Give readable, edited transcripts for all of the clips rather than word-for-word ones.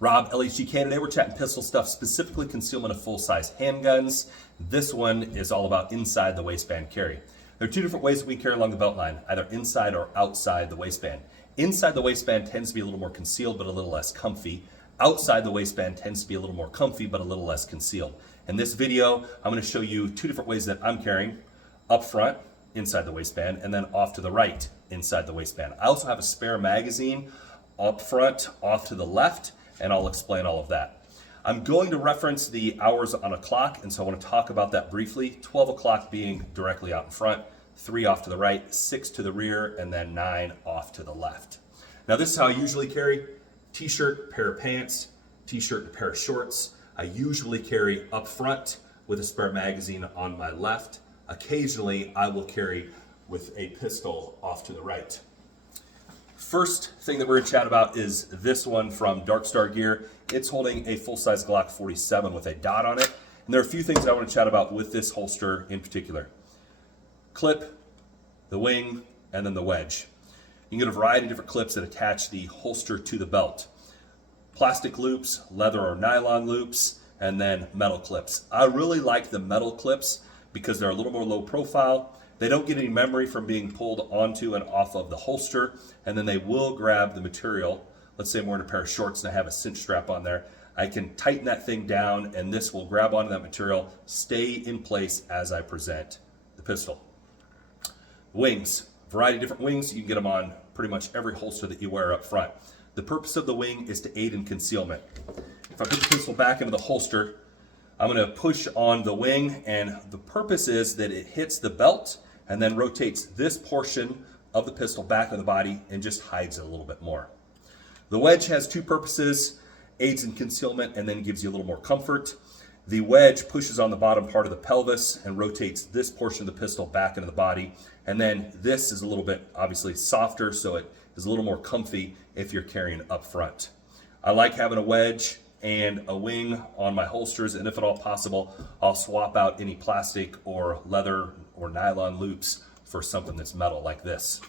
Rob, LHGK. Today we're chatting pistol stuff, specifically concealment of full-size handguns. This one is all about inside the waistband carry. There are two different ways that we carry along the belt line, either inside or outside the waistband. Inside the waistband tends to be a little more concealed, but a little less comfy. Outside the waistband tends to be a little more comfy, but a little less concealed. In this video, I'm going to show you two different ways that I'm carrying: up front, inside the waistband, and then off to the right, inside the waistband. I also have a spare magazine up front, off to the left, and I'll explain all of that. I'm going to reference the hours on a clock, and so I want to talk about that briefly. 12 o'clock being directly out in front, 3 off to the right, 6 to the rear, and then 9 off to the left. Now this is how I usually carry: t-shirt, pair of pants, t-shirt, and a pair of shorts. I usually carry up front with a spare magazine on my left. Occasionally I will carry with a pistol off to the right. First thing that we're going to chat about is this one from Dark Star Gear. It's holding a full-size Glock 47 with a dot on it. And there are a few things that I want to chat about with this holster in particular: clip, the wing, and then the wedge. You can get a variety of different clips that attach the holster to the belt. Plastic loops, leather or nylon loops, and then metal clips. I really like the metal clips because they're a little more low profile. They don't get any memory from being pulled onto and off of the holster, and then they will grab the material. Let's say I'm wearing a pair of shorts and I have a cinch strap on there. I can tighten that thing down and this will grab onto that material, stay in place as I present the pistol. Wings, variety of different wings. You can get them on pretty much every holster that you wear up front. The purpose of the wing is to aid in concealment. If I put the pistol back into the holster, I'm going to push on the wing, and the purpose is that it hits the belt and then rotates this portion of the pistol back of the body and just hides it a little bit more. The wedge has two purposes: aids in concealment and then gives you a little more comfort. The wedge pushes on the bottom part of the pelvis and rotates this portion of the pistol back into the body. And then this is a little bit obviously softer, so it is a little more comfy if you're carrying up front. I like having a wedge and a wing on my holsters, and if at all possible, I'll swap out any plastic or leather or nylon loops for something that's metal like this.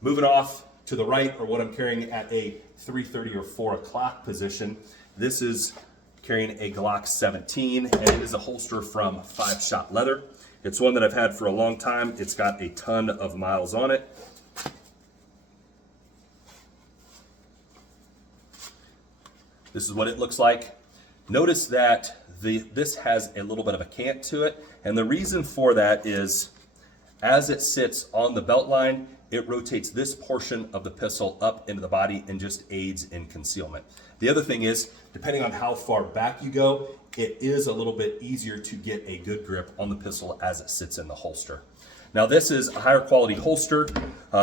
Moving off to the right, or what I'm carrying at a 3:30 or 4 o'clock position, this is carrying a Glock 17, and it is a holster from 5 Shot Leather. It's one that I've had for a long time. It's got a ton of miles on it. This is what it looks like. Notice that this has a little bit of a cant to it, and the reason for that is as it sits on the belt line, it rotates this portion of the pistol up into the body and just aids in concealment. The other thing is, depending on how far back you go, it is a little bit easier to get a good grip on the pistol as it sits in the holster. Now this is a higher quality holster.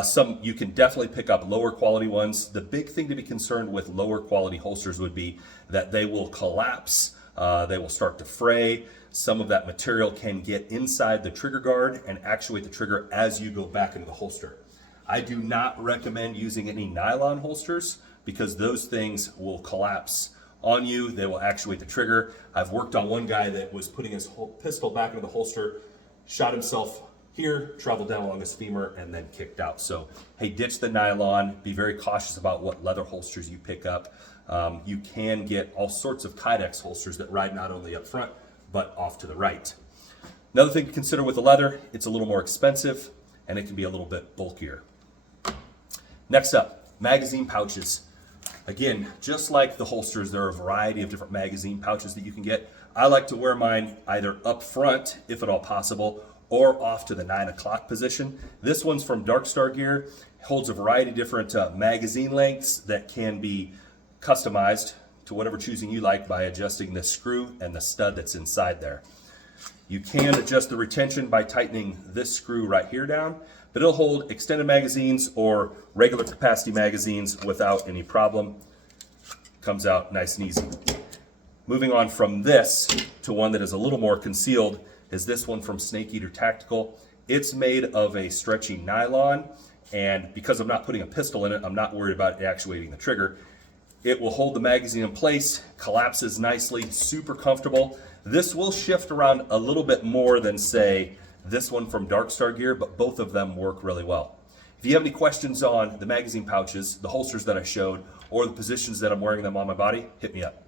Some you can definitely pick up lower quality ones. The big thing to be concerned with lower quality holsters would be that they will collapse, they will start to fray. Some of that material can get inside the trigger guard and actuate the trigger as you go back into the holster. I do not recommend using any nylon holsters because those things will collapse on you. They will actuate the trigger. I've worked on one guy that was putting his pistol back into the holster, shot himself here, traveled down along his femur, and then kicked out. So, hey, ditch the nylon. Be very cautious about what leather holsters you pick up. You can get all sorts of Kydex holsters that ride not only up front, but off to the right. Another thing to consider with the leather, it's a little more expensive, and it can be a little bit bulkier. Next up, magazine pouches. Again, just like the holsters, there are a variety of different magazine pouches that you can get. I like to wear mine either up front, if at all possible, or off to the 9 o'clock position. This one's from Dark Star Gear. It holds a variety of different magazine lengths that can be customized to whatever choosing you like by adjusting the screw and the stud that's inside there. You can adjust the retention by tightening this screw right here down, but it'll hold extended magazines or regular capacity magazines without any problem. Comes out nice and easy. Moving on from this to one that is a little more concealed is this one from Snake Eater Tactical. It's made of a stretchy nylon, and because I'm not putting a pistol in it, I'm not worried about actuating the trigger. It will hold the magazine in place, collapses nicely, super comfortable. This will shift around a little bit more than, say, this one from Dark Star Gear, but both of them work really well. If you have any questions on the magazine pouches, the holsters that I showed, or the positions that I'm wearing them on my body, hit me up.